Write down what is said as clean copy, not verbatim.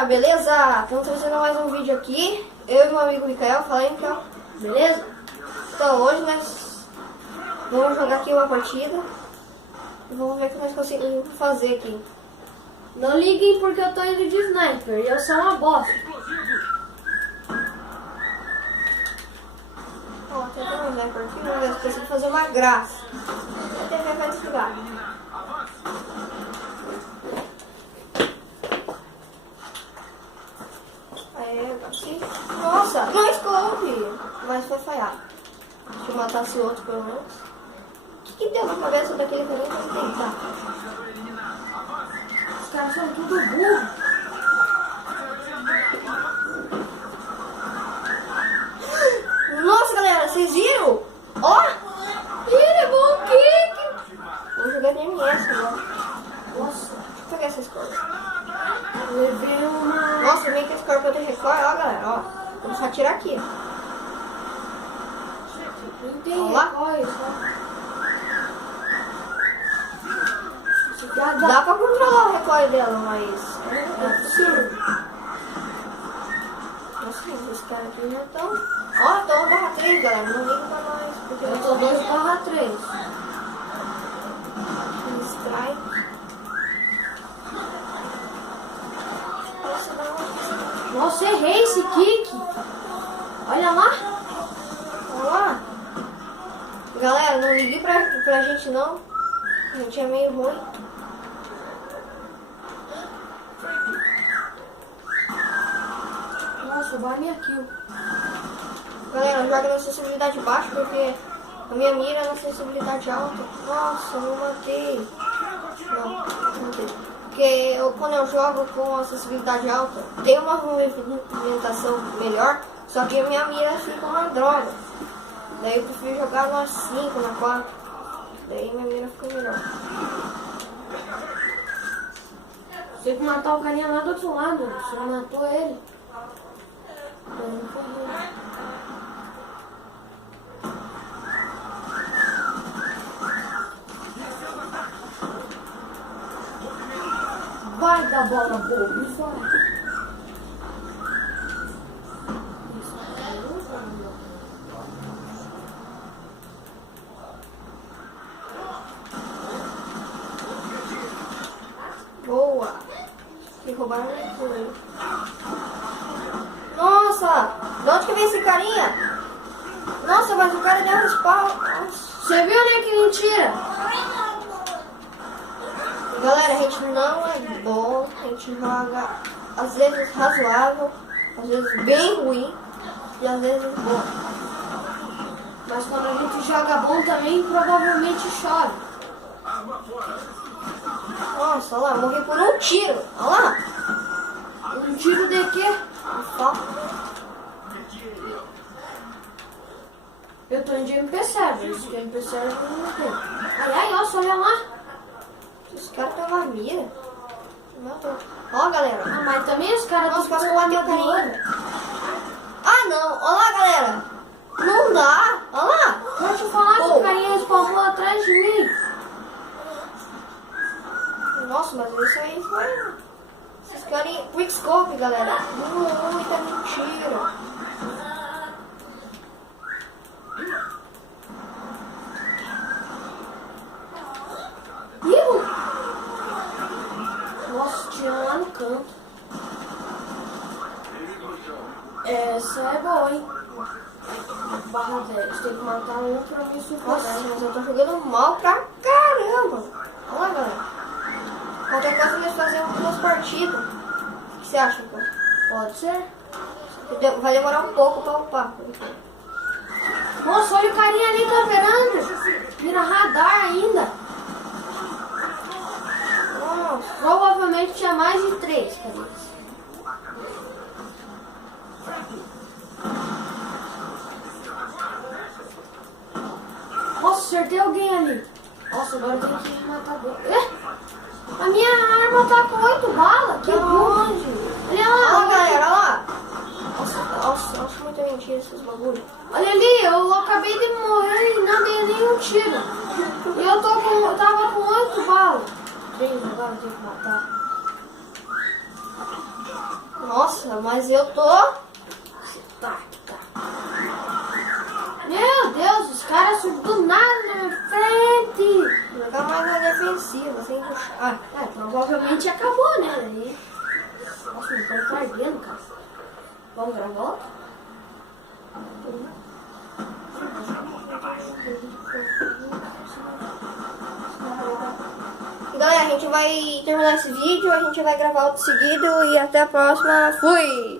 galera, beleza? Estamos trazendo mais um vídeo aqui. Eu e meu amigo Mikael, fala aí, Mikael. Beleza? Então hoje nós vamos jogar aqui uma partida e vamos ver o que nós conseguimos fazer aqui. Não liguem porque eu tô indo de sniper e eu sou uma bosta. Ó, tem até um sniper aqui, vamos ver se eu consigo fazer uma graça. A TV vai desligar. Aqui. Nossa, não escolhe! Mas foi falhar. Deixa eu matar esse outro pelo menos. O que deu na cabeça daquele carinha pra tentar? Os caras são tudo burro. Nossa, galera, vocês viram? Ó! Ele bom kick! Vou jogar de MS agora. Nossa, Deixa eu pegar essa escorpião. levei uma... Nossa, meio que a escorpião tem recorre, ó, galera, ó. Vou só atirar aqui. Não tem Vamos lá? recorre, só... Dá pra controlar o recorre dela, mas é absurdo. Nossa, esse cara aqui já estão... Ó, tô 1/3, galera, não liga pra nós. Porque Eu tô 2/3. Strike. Nossa, errei esse kick. Olha lá. Vamos lá. Galera, não ligue pra gente não. A gente é meio ruim. Nossa, vai minha kill. Galera, joga na sensibilidade baixa porque a minha mira é na sensibilidade alta. Nossa, não matei. Não matei. Porque quando eu jogo com a sensibilidade alta, tem uma movimentação melhor, só que a minha mira fica uma droga. Daí eu prefiro jogar na 5, na 4. Daí minha mira fica melhor. Tem que matar o carinha lá do outro lado. Você não matou ele. Não foi ruim. Vai dar bola boa, me fora. Boa! Que roubaram minha coisa. Nossa! De onde que vem esse carinha? Nossa, mas o cara deu um spawn. Você viu, né, que mentira? Galera, a gente não é bom, a gente joga às vezes razoável, às vezes bem ruim e às vezes bom. Mas quando a gente joga bom também, provavelmente chove. Nossa, olha lá, morri por um tiro. Olha lá. Um tiro de quê? Eu tô indo de MP Server, isso que é MP Server não tem. Ai, ai, nossa, olha lá. Esse cara tem uma mira. Meu Deus. Ó, galera. Ah, mas também os caras... Nossa, quase que eu matei o carinha. Ah, não. Olha lá, galera. Não dá. Olha lá. Deixa eu falar que o carinha spawnou atrás de mim. Nossa, mas isso aí foi... Esses carinha... Quickscope, galera. Muita mentira. Viu? Nossa, tinha lá no canto. Essa é boa, hein? Barra 10. Tem que matar um pra me surpreender. Nossa, mas eu tô jogando mal pra caramba. Olha lá, galera. Qualquer coisa nós fazemos 2 partidas. O que você acha, cara? Pode ser. Vai demorar um pouco pra upar. Nossa, olha o carinha ali camperando. Vira radar ainda. Nossa. Provavelmente tinha mais de 3 carinhas. Nossa, acertei alguém ali. Nossa, agora eu tenho que matar dois. A minha arma tá com 8 balas. Que longe. Olha lá, Olha lá, galera, olha lá. Nossa, eu acho muita mentira esses bagulhos. Olha ali, eu acabei de morrer e não dei nenhum tiro. E eu tava com 8 balas. 3 agora eu tenho que matar. Nossa, mas eu tô... Tá. Meu Deus, os caras subiram do nada na minha frente. Jogar mais na defensiva, sem puxar. Provavelmente acabou, né? Aí... Nossa, me estão perdendo, cara. Vamos gravar outro? Galera, a gente vai terminar esse vídeo, a gente vai gravar outro seguido e até a próxima. Fui!